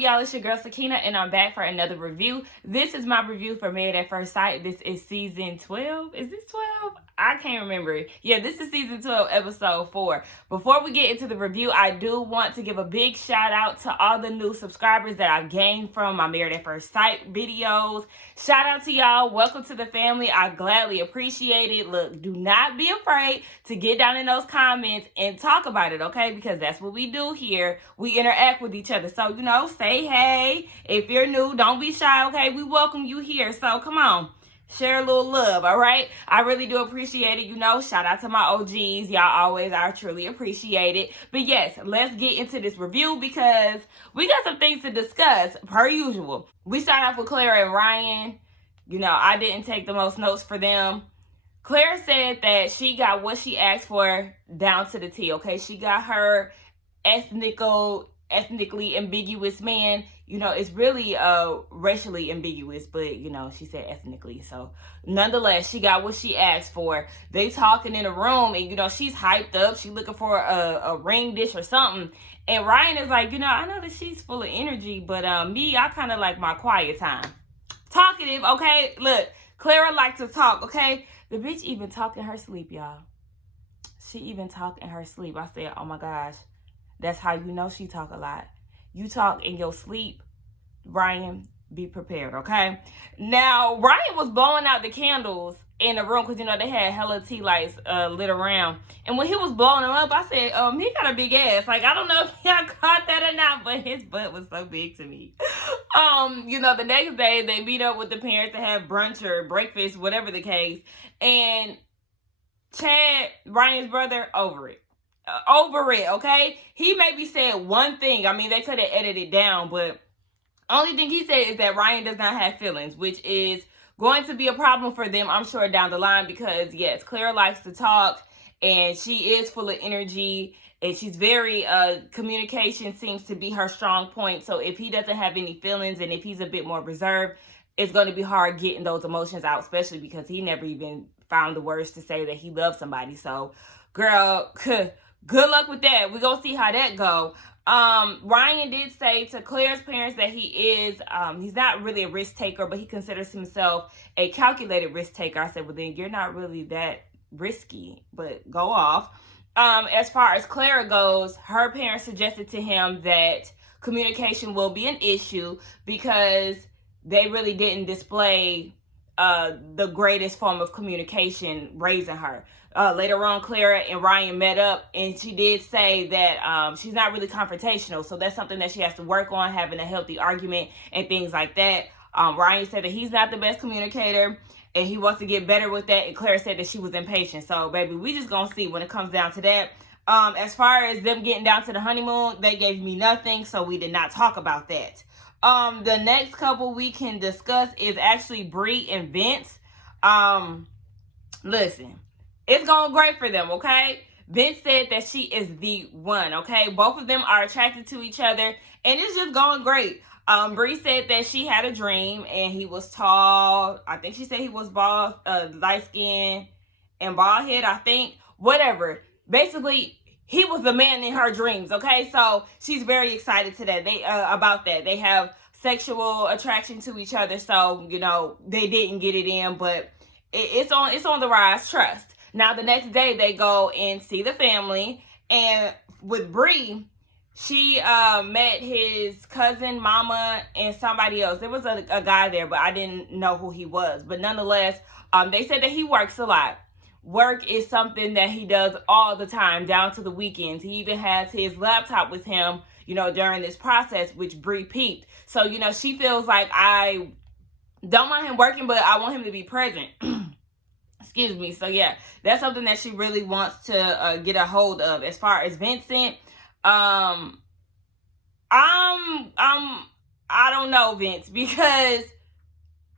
y'all? It's your girl Sakina, and I'm back for another review. This is my review for Married at First Sight. This is season 12. Is this 12? I can't remember. Yeah, this is season 12, episode 4. Before we get into the review, I do want to give a big shout out to all the new subscribers that I've gained from my Married at First Sight videos. Shout out to y'all. Welcome to the family. I gladly appreciate it. Look, do not be afraid to get down in those comments and talk about it, okay? Because that's what we do here. We interact with each other. So, you know, say hey. If you're new, don't be shy, okay? We welcome you here. So, come on. Share a little love, all right? I really do appreciate it. You know, shout out to my OGs. Y'all always are truly appreciated. But yes, let's get into this review because we got some things to discuss, per usual. We start off with Claire and Ryan. You know, I didn't take the most notes for them. Claire said that she got what she asked for down to the T, okay? She got her ethnically ambiguous man. You know, it's really racially ambiguous, but, you know, she said ethnically. So, nonetheless, she got what she asked for. They talking in a room, and, you know, she's hyped up. She looking for a ring dish or something. And Ryan is like, you know, I know that she's full of energy, but me, I kind of like my quiet time. Talkative, okay? Look, Clara likes to talk, okay? The bitch even talk in her sleep, y'all. She even talk in her sleep. I said, oh, my gosh. That's how you know she talk a lot. You talk in your sleep. Ryan, be prepared, okay? Now, Ryan was blowing out the candles in the room because, you know, they had hella tea lights lit around. And when he was blowing them up, I said, he got a big ass. Like, I don't know if y'all caught that or not, but his butt was so big to me. You know, the next day, they meet up with the parents to have brunch or breakfast, whatever the case. And Chad, Ryan's brother, over it, okay? He maybe said one thing. I mean, they could have edited it down, but only thing he said is that Ryan does not have feelings, which is going to be a problem for them, I'm sure, down the line because, yes, Claire likes to talk, and she is full of energy, and she's very, communication seems to be her strong point. So if he doesn't have any feelings and if he's a bit more reserved, it's going to be hard getting those emotions out, especially because he never even found the words to say that he loves somebody. So, girl, good luck with that. We're going to see how that go. Ryan did say to Claire's parents that he is, he's not really a risk taker, but he considers himself a calculated risk taker. I said, well, then you're not really that risky, but go off. As far as Clara goes, her parents suggested to him that communication will be an issue because they really didn't display the greatest form of communication raising her. Later on, Clara and Ryan met up, and she did say that she's not really confrontational, so that's something that she has to work on, having a healthy argument and things like that. Ryan said that he's not the best communicator, and he wants to get better with that, and Clara said that she was impatient. So, baby, we just gonna see when it comes down to that. As far as them getting down to the honeymoon, they gave me nothing, so we did not talk about that. The next couple we can discuss is actually Brie and Vince. Listen, it's going great for them, okay? Vince said that she is the one, okay? Both of them are attracted to each other, and it's just going great. Brie said that she had a dream, and he was tall. I think she said he was bald, light skin, and bald head, I think. Whatever. Basically, he was the man in her dreams, okay? So she's very excited today about that. They have sexual attraction to each other, so, you know, they didn't get it in, but it's on the rise, trust. Now, the next day, they go and see the family, and with Brie, she met his cousin, mama, and somebody else. There was a guy there, but I didn't know who he was. But nonetheless, they said that he works a lot. Work is something that he does all the time, down to the weekends. He even has his laptop with him, you know, during this process, which Brie peeped. So, you know, she feels like I don't mind him working, but I want him to be present. Excuse me. So, yeah, that's something that she really wants to get a hold of. As far as Vincent, I don't know, Vince, because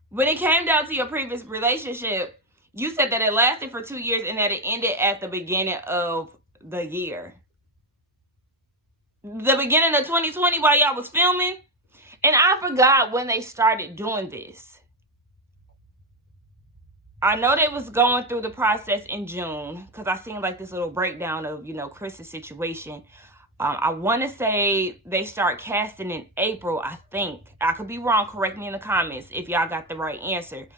when it came down to your previous relationship, you said that it lasted for 2 years and that it ended at the beginning of the year. The beginning of 2020 while y'all was filming. And I forgot when they started doing this. I know they was going through the process in June because I seen like this little breakdown of, you know, Chris's situation. I want to say they start casting in April, I think. I could be wrong. Correct me in the comments if y'all got the right answer.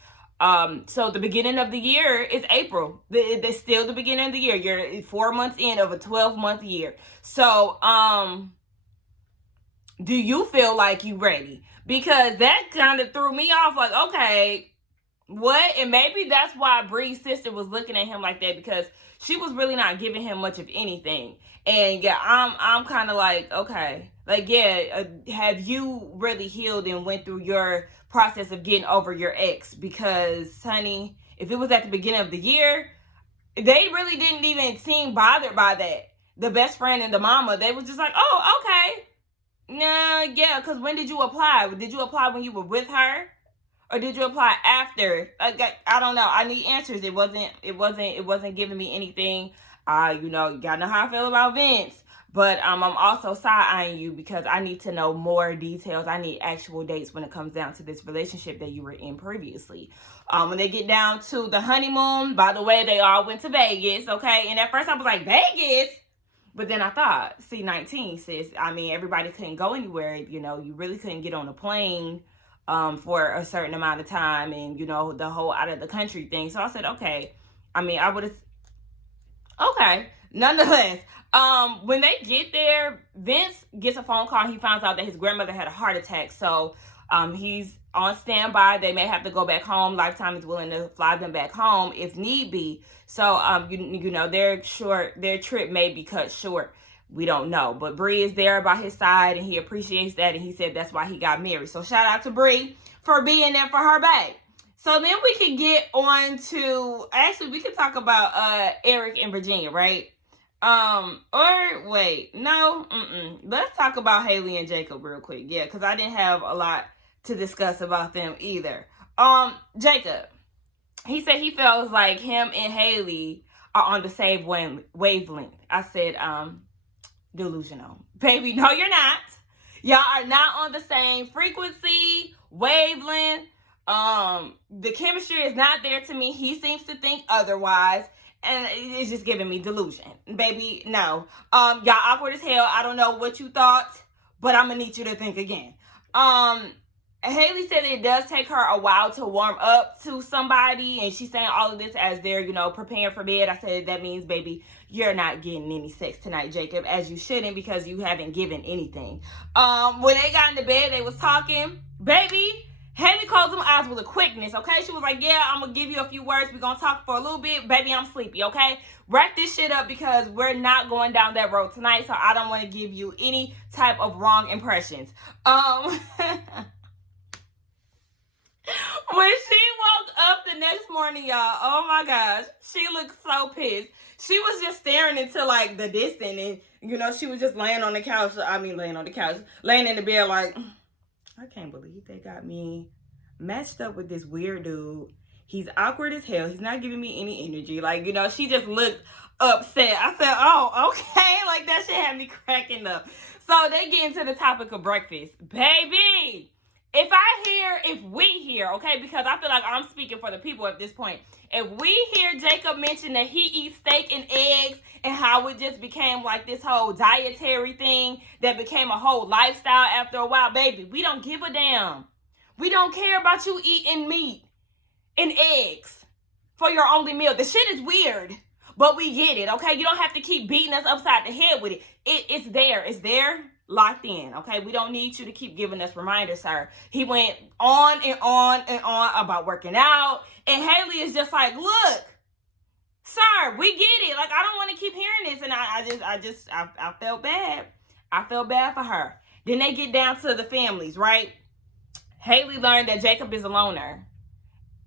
So the beginning of the year is April. It's still the beginning of the year. You're 4 months in of a 12-month year. So, do you feel like you ready? Because that kind of threw me off. Like, okay, what? And maybe that's why Brie's sister was looking at him like that, because she was really not giving him much of anything. And yeah, I'm kind of like, okay, like, yeah, have you really healed and went through your process of getting over your ex? Because, honey, if it was at the beginning of the year, they really didn't even seem bothered by that. The best friend and the mama, they was just like, oh, okay. Nah, yeah, because when did you apply? Did you apply when you were with her? Or did you apply after? I don't know. I need answers. It wasn't giving me anything. You gotta know how I feel about Vince. But I'm also side-eyeing you because I need to know more details. I need actual dates when it comes down to this relationship that you were in previously. When they get down to the honeymoon, by the way, they all went to Vegas, okay? And at first I was like, Vegas? But then I thought, C-19, sis. I mean, everybody couldn't go anywhere. You really couldn't get on a plane for a certain amount of time, and the whole out of the country thing. So I said, okay. I mean, I would have. Okay. Nonetheless, when they get there, Vince gets a phone call. He finds out that his grandmother had a heart attack. So he's on standby. They may have to go back home. Lifetime is willing to fly them back home if need be. So their trip may be cut short. We don't know. But Brie is there by his side, and he appreciates that. And he said that's why he got married. So shout out to Brie for being there for her babe. So then we can get on to, actually, we can talk about Eric and Virginia, right? Or wait, no, let's talk about Haley and Jacob real quick. Yeah, because I didn't have a lot to discuss about them either. Jacob, he said he feels like him and Haley are on the same wavelength. I said, delusional. Baby, no, you're not. Y'all are not on the same frequency, wavelength. The chemistry is not there to me. He seems to think otherwise, and it's just giving me delusion. Baby, no. Y'all awkward as hell. I don't know what you thought, but I'm gonna need you to think again. Haley said that it does take her a while to warm up to somebody, and she's saying all of this as they're, preparing for bed. I said that means, baby, you're not getting any sex tonight, Jacob, as you shouldn't, because you haven't given anything. When they got into bed, they was talking. Baby, Haley closed them eyes with a quickness, okay? She was like, yeah, I'm going to give you a few words. We're going to talk for a little bit. Baby, I'm sleepy, okay? Wrap this shit up because we're not going down that road tonight, so I don't want to give you any type of wrong impressions. When she woke up the next morning, y'all, oh my gosh, she looked so pissed. She was just staring into, like, the distance, and, she was just laying in the bed like, I can't believe they got me matched up with this weird dude. He's awkward as hell. He's not giving me any energy. Like, she just looked upset. I said, oh, okay. Like, that shit had me cracking up. So they get into the topic of breakfast. Baby, if we hear, okay, because I feel like I'm speaking for the people at this point. If we hear Jacob mention that he eats steak and eggs and how it just became like this whole dietary thing that became a whole lifestyle after a while, baby, we don't give a damn. We don't care about you eating meat and eggs for your only meal. The shit is weird, but we get it, okay? You don't have to keep beating us upside the head with it. It's there. It's there. Locked in, okay? We don't need you to keep giving us reminders, sir. He went on and on and on about working out, and Haley is just like, look, sir, we get it. Like, I don't want to keep hearing this, and I felt bad. I felt bad for her. Then they get down to the families, right? Haley learned that Jacob is a loner,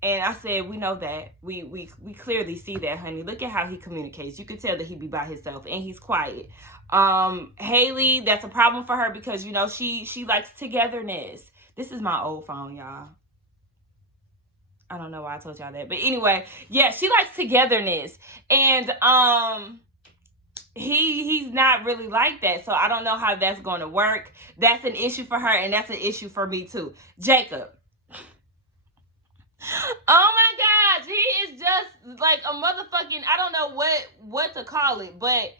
and I said, we know that. We clearly see that, honey. Look at how he communicates. You can tell that he be by himself, and he's quiet. Haley, that's a problem for her because, she likes togetherness. This is my old phone, y'all. I don't know why I told y'all that. But anyway, yeah, she likes togetherness. And, he's not really like that. So I don't know how that's going to work. That's an issue for her, and that's an issue for me too. Jacob. Oh my gosh, he is just like a motherfucking, I don't know what to call it, but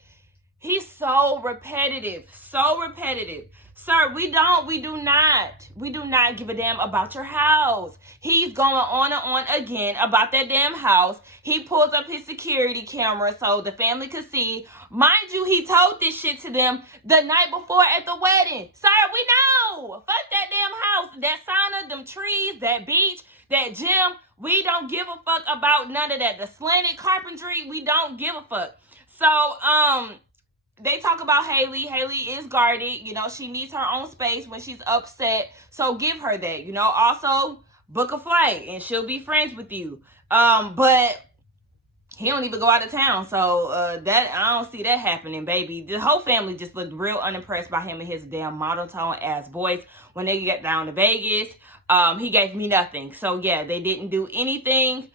He's so repetitive, so repetitive. Sir, we do not give a damn about your house. He's going on and on again about that damn house. He pulls up his security camera so the family could see. Mind you, he told this shit to them the night before at the wedding. Sir, we know. Fuck that damn house, that sauna, them trees, that beach, that gym. We don't give a fuck about none of that. The slanted carpentry, we don't give a fuck. So, they talk about Haley. Haley is guarded. You know, she needs her own space when she's upset. So give her that. You know, also book a flight and she'll be friends with you. But he don't even go out of town. So that I don't see that happening, baby. The whole family just looked real unimpressed by him and his damn monotone ass voice when they get down to Vegas. He gave me nothing. So yeah, they didn't do anything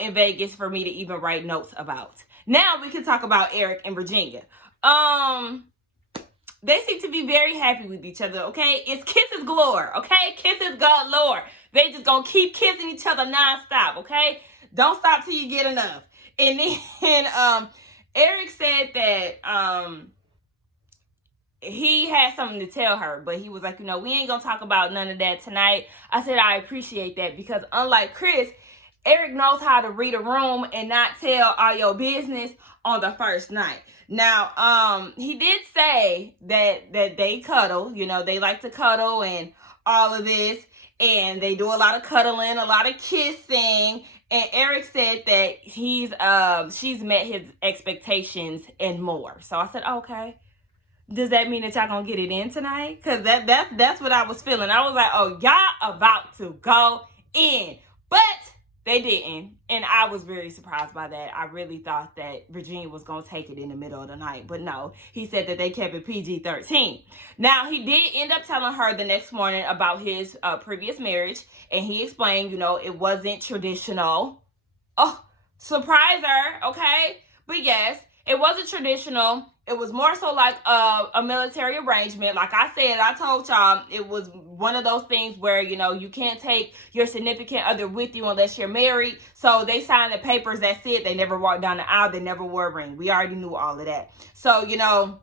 in Vegas for me to even write notes about. Now we can talk about Eric and Virginia. They seem to be very happy with each other, okay? It's kisses galore, okay? Kisses galore. They just gonna keep kissing each other nonstop, okay? Don't stop till you get enough. And then, Eric said that, he had something to tell her, but he was like, you know, we ain't gonna talk about none of that tonight. I said, I appreciate that because unlike Chris, Eric knows how to read a room and not tell all your business on the first night. Now, he did say that they cuddle, you know, they like to cuddle and all of this, and they do a lot of cuddling, a lot of kissing, and Eric said that she's met his expectations and more. So I said, okay, does that mean that y'all gonna get it in tonight? Because that's what I was feeling. I was like, oh, y'all about to go in, but they didn't, and I was very surprised by that. I really thought that Virginia was going to take it in the middle of the night, but no. He said that they kept it PG-13. Now, he did end up telling her the next morning about his previous marriage, and he explained, you know, it wasn't traditional. Oh, surprise her, okay? But yes, it wasn't traditional. It was more so like a military arrangement. Like I said, I told y'all, it was one of those things where, you know, you can't take your significant other with you unless you're married. So they signed the papers, that's it. They never walked down the aisle. They never wore a ring. We already knew all of that. So, you know,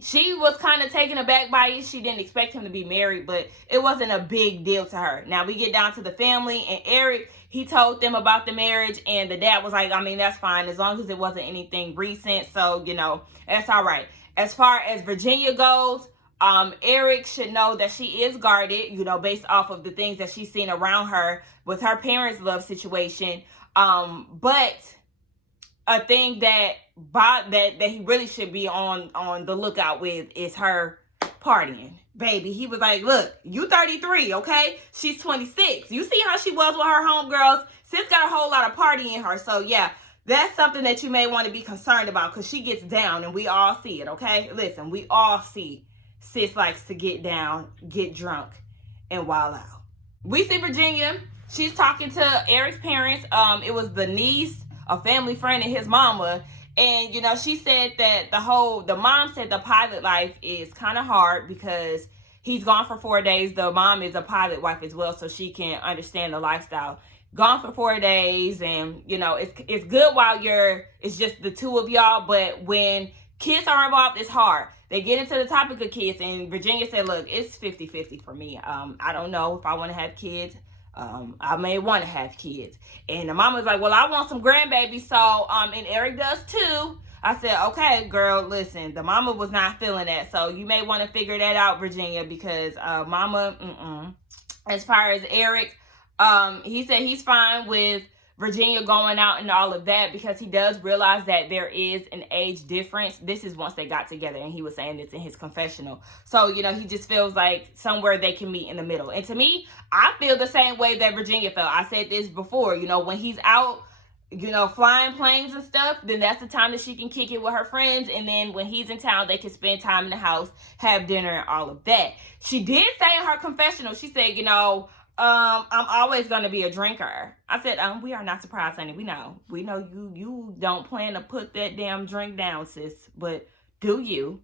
she was kind of taken aback by it. She didn't expect him to be married, but it wasn't a big deal to her. Now we get down to the family, and Eric, he told them about the marriage, and the dad was like, I mean, that's fine as long as it wasn't anything recent. So, you know, that's all right. As far as Virginia goes, Eric should know that she is guarded, you know, based off of the things that she's seen around her with her parents' love situation. But a thing that he really should be on the lookout with is her partying. Baby, he was like, look, you 33, okay? She's 26. You see how she was with her homegirls? Sis got a whole lot of party in her. So, yeah, that's something that you may want to be concerned about because she gets down and we all see it, okay? Listen, we all see sis likes to get down, get drunk, and wild out. We see Virginia. She's talking to Eric's parents. It was the niece, a family friend, and his mama. And, you know, she said that the mom said the pilot life is kind of hard because he's gone for 4 days. The mom is a pilot wife as well, so she can understand the lifestyle. Gone for 4 days, and, you know, it's good while it's just the two of y'all, but when kids are involved, it's hard. They get into the topic of kids, and Virginia said, look, it's 50-50 for me. I don't know if I want to have kids. I may want to have kids. And the mom was like, well, I want some grandbabies. So, and Eric does too. I said, okay, girl, listen, the mama was not feeling that. So you may want to figure that out, Virginia, because, mama, As far as Eric, he said he's fine with Virginia going out and all of that because he does realize that there is an age difference. This is once they got together, and he was saying this in his confessional. So, you know, he just feels like somewhere they can meet in the middle. And to me, I feel the same way that Virginia felt. I said this before, you know, when he's out, you know, flying planes and stuff, then that's the time that she can kick it with her friends. And then when he's in town, they can spend time in the house, have dinner, and all of that. She did say in her confessional, she said, you know, I'm always going to be a drinker. I said, we are not surprised, honey. We know you don't plan to put that damn drink down, sis, but do you?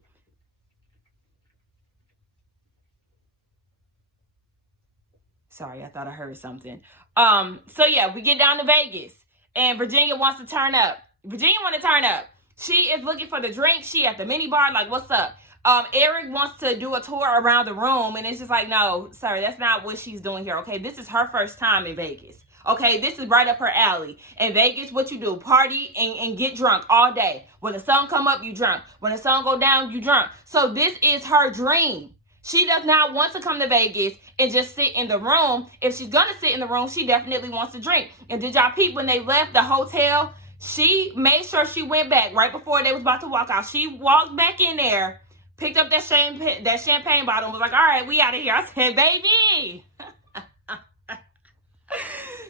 Sorry, I thought I heard something. So yeah, we get down to Vegas, and Virginia wants to turn up. Virginia want to turn up. She is looking for the drink. She at the mini bar. Like, what's up? Eric wants to do a tour around the room, and it's just like, no, sir, that's not what she's doing here. Okay, this is her first time in Vegas. Okay, this is right up her alley. In Vegas, what you do, party and get drunk all day. When the sun come up, you drunk. When the sun go down, you drunk. So this is her dream. She does not want to come to Vegas and just sit in the room. If she's going to sit in the room, she definitely wants to drink. And did y'all peep when they left the hotel? She made sure she went back right before they was about to walk out. She walked back in there, picked up that champagne bottle, and was like, all right, we out of here. I said, baby.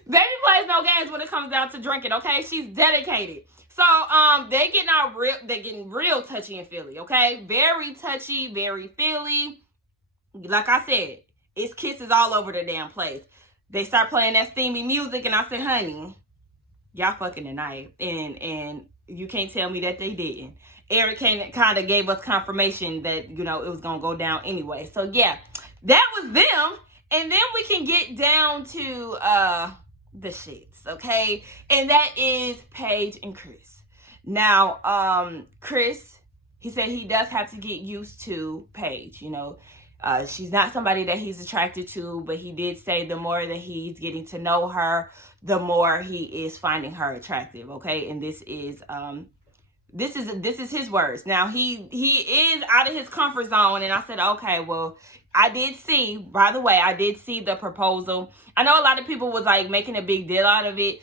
Baby plays no games when it comes down to drinking, okay? She's dedicated. So, they're getting real touchy and feely, okay? Very touchy, very feely. Like I said, it's kisses all over the damn place. They start playing that steamy music, and I said, honey, y'all fucking tonight. And you can't tell me that they didn't. Eric kind of gave us confirmation that, you know, it was going to go down anyway. So, yeah, that was them. And then we can get down to the shits, okay? And that is Paige and Chris. Now, Chris, he said he does have to get used to Paige, you know. She's not somebody that he's attracted to, but he did say the more that he's getting to know her, the more he is finding her attractive, okay? And this is his words. Now, he is out of his comfort zone, and I said, okay, well, I did see the proposal. I know a lot of people was like making a big deal out of it.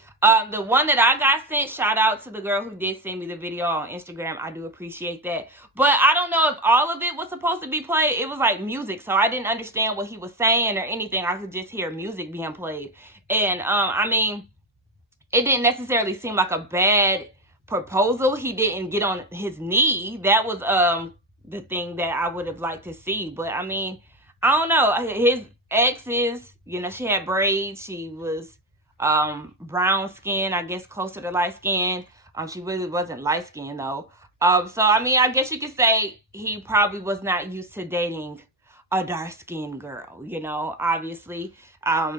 The one that I got sent, shout out to the girl who did send me the video on Instagram. I do appreciate that. But I don't know if all of it was supposed to be played. It was like music, so I didn't understand what he was saying or anything. I could just hear music being played. And, I mean, it didn't necessarily seem like a bad proposal. He didn't get on his knee. That was the thing that I would have liked to see. But, I mean, I don't know. His exes, you know, she had braids. She was brown skin, I guess closer to light skin. She really wasn't light skin though. So I mean, I guess you could say he probably was not used to dating a dark skinned girl, you know. Obviously,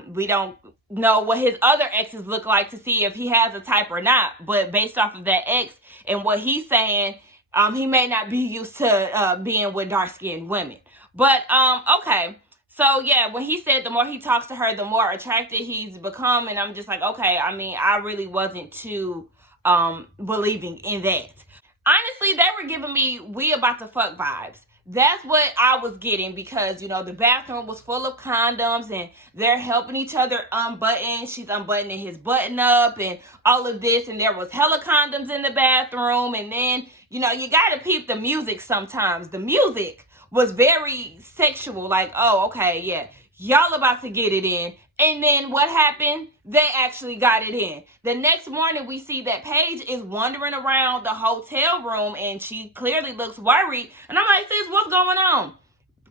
we don't know what his other exes look like to see if he has a type or not, but based off of that ex and what he's saying, he may not be used to being with dark skinned women. But okay. So, yeah, when he said the more he talks to her, the more attracted he's become. And I'm just like, okay, I mean, I really wasn't too believing in that. Honestly, they were giving me we about to fuck vibes. That's what I was getting because, you know, the bathroom was full of condoms and they're helping each other unbutton. She's unbuttoning his button up and all of this. And there was hella condoms in the bathroom. And then, you know, you got to peep the music sometimes. The music was very sexual, like, oh, okay, yeah, y'all about to get it in. And then what happened? They actually got it in. The next morning, we see that Paige is wandering around the hotel room, and she clearly looks worried. And I'm like, sis, what's going on?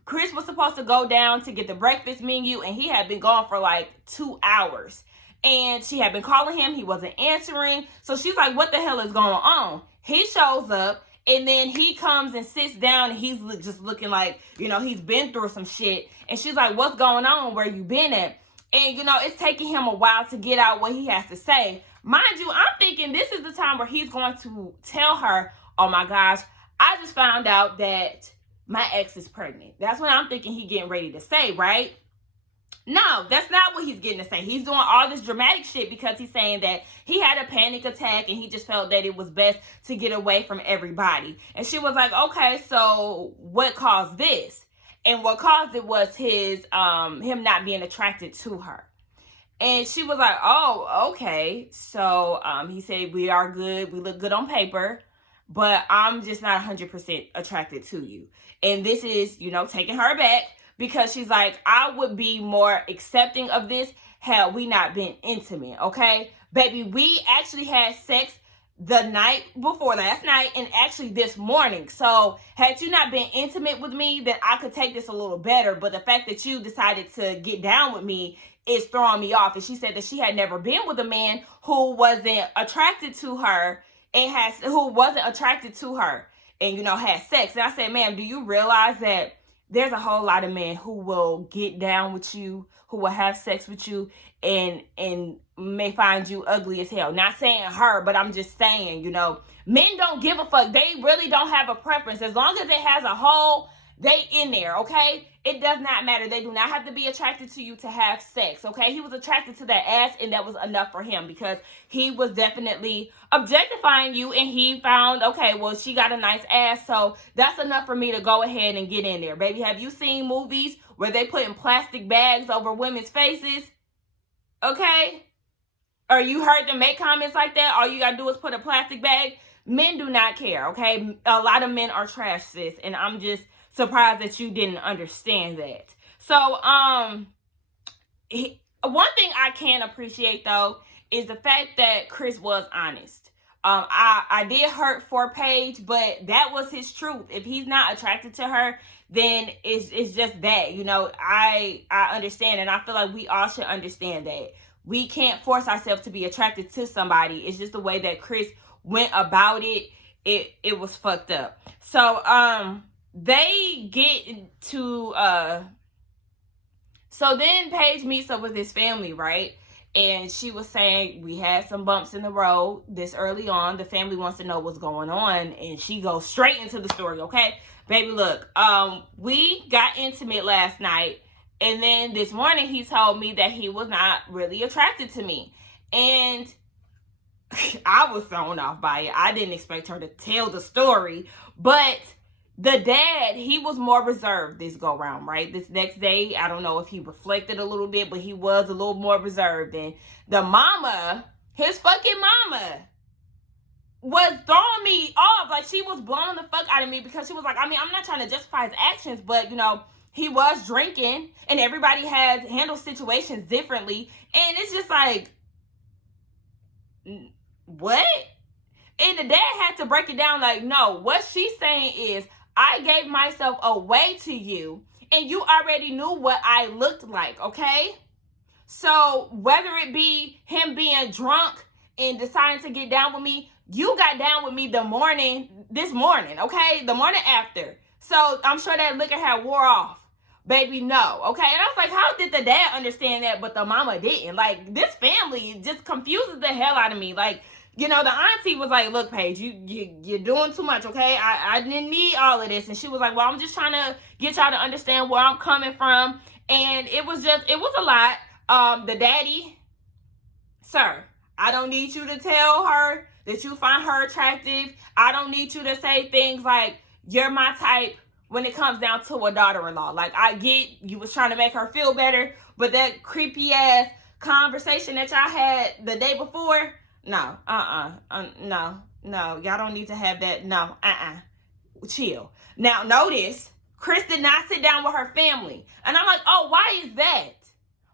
Chris was supposed to go down to get the breakfast menu, and he had been gone for like 2 hours. And she had been calling him. He wasn't answering. So she's like, what the hell is going on? He shows up. And then he comes and sits down and he's just looking like, you know, he's been through some shit. And she's like, what's going on? Where you been at? And, you know, it's taking him a while to get out what he has to say. Mind you, I'm thinking this is the time where he's going to tell her, oh my gosh, I just found out that my ex is pregnant. That's what I'm thinking he getting ready to say, right? No, that's not what he's getting to say. He's doing all this dramatic shit because he's saying that he had a panic attack and he just felt that it was best to get away from everybody. And she was like, okay, so what caused this? And what caused it was his him not being attracted to her. And she was like, oh, okay. So he said, we are good. We look good on paper, but I'm just not 100% attracted to you. And this is, you know, taking her back. Because she's like, I would be more accepting of this had we not been intimate, okay? Baby, we actually had sex the night before last night and actually this morning. So had you not been intimate with me, then I could take this a little better. But the fact that you decided to get down with me is throwing me off. And she said that she had never been with a man who wasn't attracted to her and, you know, had sex. And I said, ma'am, do you realize that there's a whole lot of men who will get down with you, who will have sex with you, and may find you ugly as hell. Not saying her, but I'm just saying, men don't give a fuck. They really don't have a preference. As long as it has a hole, they in there, okay? It does not matter. They do not have to be attracted to you to have sex, okay? He was attracted to that ass, and that was enough for him because he was definitely objectifying you, and he found, okay, well, she got a nice ass, so that's enough for me to go ahead and get in there. Baby, have you seen movies where they putting plastic bags over women's faces? Okay? Or you heard them make comments like that? All you gotta do is put a plastic bag. Men do not care, okay? A lot of men are trash, sis, and I'm just surprised that you didn't understand that. So, one thing I can appreciate, though, is the fact that Chris was honest. I did hurt for Paige, but that was his truth. If he's not attracted to her, then it's just that, I understand, and I feel like we all should understand that. We can't force ourselves to be attracted to somebody. It's just the way that Chris went about it. It was fucked up. So, they get to, so then Paige meets up with his family, right? And she was saying, we had some bumps in the road this early on. The family wants to know what's going on. And she goes straight into the story, okay? Baby, look, we got intimate last night. And then this morning he told me that he was not really attracted to me. And I was thrown off by it. I didn't expect her to tell the story. But the dad, he was more reserved this go round, right? This next day, I don't know if he reflected a little bit, but he was a little more reserved. And the mama, his fucking mama, was throwing me off. Like, she was blowing the fuck out of me because she was like, I'm not trying to justify his actions, but, he was drinking and everybody has handled situations differently. And it's just like, what? And the dad had to break it down like, no, what she's saying is, I gave myself away to you and you already knew what I looked like, okay? So whether it be him being drunk and deciding to get down with me, you got down with me this morning, okay? The morning after. So I'm sure that liquor had wore off. Baby, no, okay? And I was like, how did the dad understand that, but the mama didn't? Like, this family just confuses the hell out of me. Like, the auntie was like, look, Paige, you're doing too much, okay? I didn't need all of this. And she was like, well, I'm just trying to get y'all to understand where I'm coming from. And it was a lot. The daddy, sir, I don't need you to tell her that you find her attractive. I don't need you to say things like, you're my type when it comes down to a daughter-in-law. Like, I get you was trying to make her feel better, but that creepy-ass conversation that y'all had the day before, no, no, y'all don't need to have that. No, chill. Now, notice, Chris did not sit down with her family. And I'm like, oh, why is that?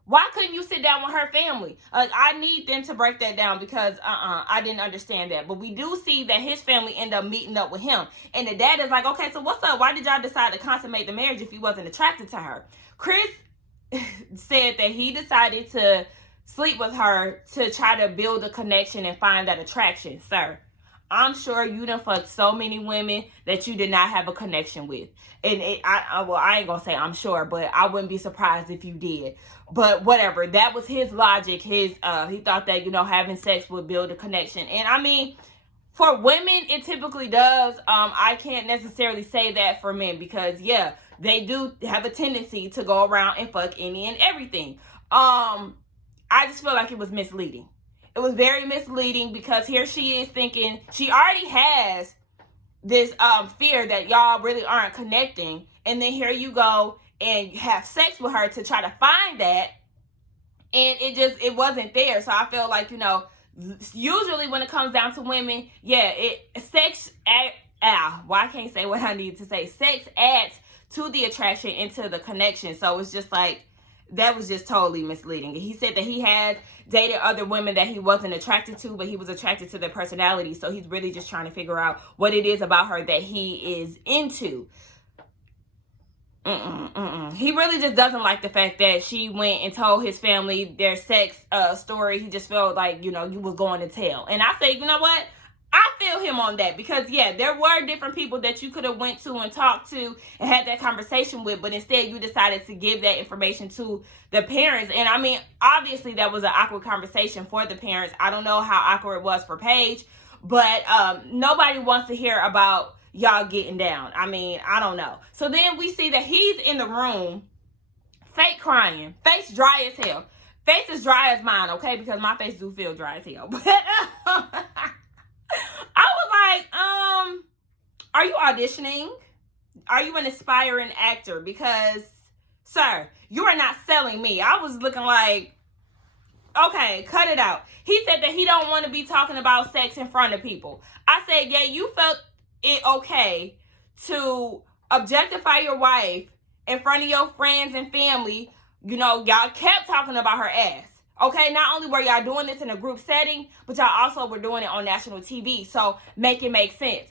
Why couldn't you sit down with her family? Like, I need them to break that down because, I didn't understand that. But we do see that his family end up meeting up with him. And the dad is like, okay, so what's up? Why did y'all decide to consummate the marriage if he wasn't attracted to her? Chris said that he decided to sleep with her to try to build a connection and find that attraction. Sir, I'm sure you done fucked so many women that you did not have a connection with. And I ain't gonna say I'm sure, but I wouldn't be surprised if you did. But whatever, that was his logic. He thought that, having sex would build a connection. And for women, it typically does. I can't necessarily say that for men because, yeah, they do have a tendency to go around and fuck any and everything. I just feel like it was misleading. It was very misleading because here she is thinking she already has this fear that y'all really aren't connecting. And then here you go and have sex with her to try to find that. And it wasn't there. So I feel like, usually when it comes down to women, yeah, sex I can't say what I need to say. Sex adds to the attraction and to the connection. So it's just like, that was just totally misleading. He said that he had dated other women that he wasn't attracted to, but he was attracted to their personality. So he's really just trying to figure out what it is about her that he is into. He really just doesn't like the fact that she went and told his family their sex story. He just felt like, you was going to tell. And I say, you know what? I feel him on that, because yeah, there were different people that you could have went to and talked to and had that conversation with, but instead you decided to give that information to the parents. And I mean, obviously that was an awkward conversation for the parents. I don't know how awkward it was for Paige, but nobody wants to hear about y'all getting down. I mean, I don't know. So then we see that he's in the room, fake crying, face dry as hell. Face is dry as mine, okay? Because my face do feel dry as hell. But I was like, are you auditioning? Are you an aspiring actor? Because, sir, you are not selling me. I was looking like, okay, cut it out. He said that he don't want to be talking about sex in front of people. I said, yeah, you felt it okay to objectify your wife in front of your friends and family. You know, y'all kept talking about her ass. Okay, not only were y'all doing this in a group setting, but y'all also were doing it on national TV. So make it make sense.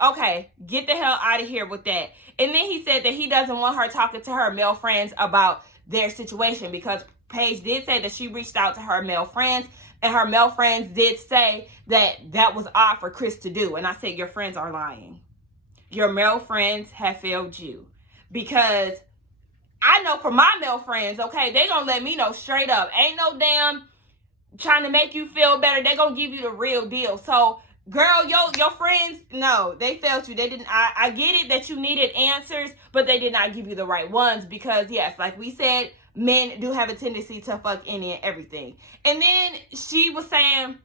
Okay, get the hell out of here with that. And then he said that he doesn't want her talking to her male friends about their situation, because Paige did say that she reached out to her male friends, and her male friends did say that that was odd for Chris to do. And I said, your friends are lying. Your male friends have failed you, because I know for my male friends, okay, they gonna let me know straight up. Ain't no damn trying to make you feel better. They gonna give you the real deal. So, girl, your friends, no, they failed you. They didn't. I get it that you needed answers, but they did not give you the right ones, because yes, like we said, men do have a tendency to fuck any and everything. And then she was saying,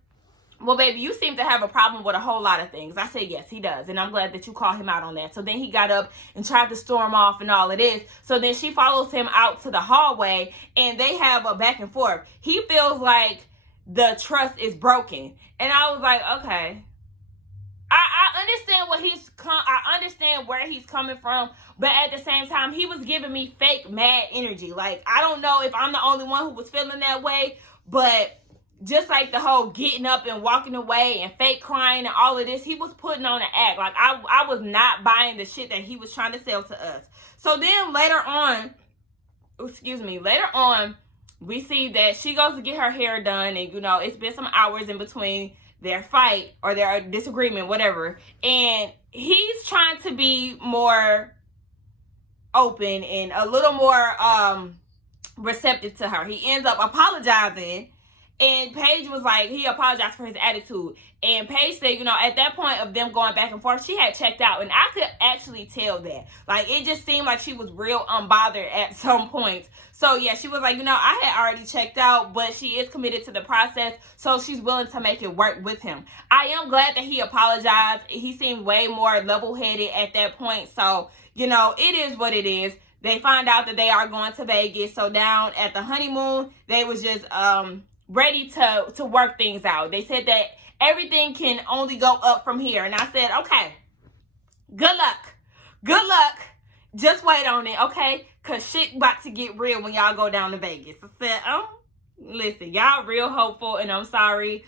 well, baby, you seem to have a problem with a whole lot of things. I said, yes, he does. And I'm glad that you called him out on that. So then he got up and tried to storm off and all of this. So then she follows him out to the hallway, and they have a back and forth. He feels like the trust is broken. And I was like, okay. I understand I understand where he's coming from, but at the same time, he was giving me fake mad energy. Like, I don't know if I'm the only one who was feeling that way, but just like the whole getting up and walking away and fake crying and all of this, he was putting on an act. Like, I was not buying the shit that he was trying to sell to us. So then later on, we see that she goes to get her hair done, and, you know, it's been some hours in between their fight or their disagreement, whatever. And he's trying to be more open and a little more receptive to her. He ends up apologizing. And Paige was like, he apologized for his attitude. And Paige said, you know, at that point of them going back and forth, she had checked out. And I could actually tell that. Like, it just seemed like she was real unbothered at some points. So, yeah, she was like, you know, I had already checked out, but she is committed to the process. So, she's willing to make it work with him. I am glad that he apologized. He seemed way more level-headed at that point. So, you know, it is what it is. They find out that they are going to Vegas. So, down at the honeymoon, they was just ready to work things out. They said that everything can only go up from here. And I said, okay, good luck. Just wait on it, okay? Because shit about to get real when y'all go down to Vegas. I said, listen, y'all real hopeful, and I'm sorry.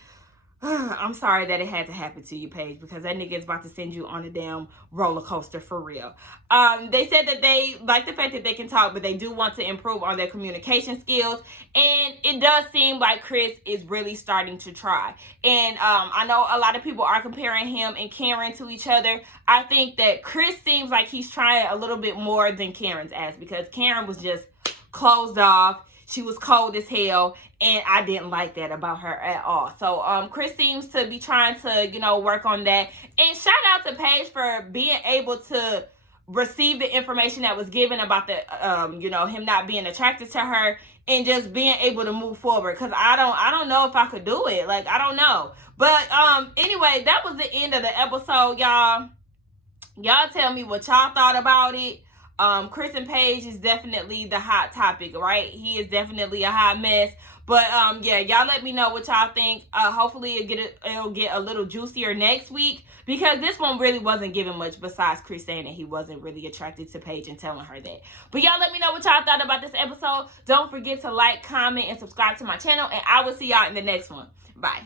I'm sorry that it had to happen to you, Paige, because that nigga is about to send you on a damn roller coaster for real. They said that they like the fact that they can talk, but they do want to improve on their communication skills. And it does seem like Chris is really starting to try. And I know a lot of people are comparing him and Karen to each other. I think that Chris seems like he's trying a little bit more than Karen's ass, because Karen was just closed off. She was cold as hell, and I didn't like that about her at all. So, Chris seems to be trying to, you know, work on that. And shout out to Paige for being able to receive the information that was given about the, you know, him not being attracted to her, and just being able to move forward. Because I don't know if I could do it. Like, I don't know. But, anyway, that was the end of the episode, y'all. Y'all tell me what y'all thought about it. Chris and Paige is definitely the hot topic, right? He is definitely a hot mess. But yeah, y'all let me know what y'all think. Hopefully it'll get a little juicier next week, because this one really wasn't giving much besides Chris saying that he wasn't really attracted to Paige and telling her that. But y'all let me know what y'all thought about this episode. Don't forget to like, comment, and subscribe to my channel, and I will see y'all in the next one. Bye.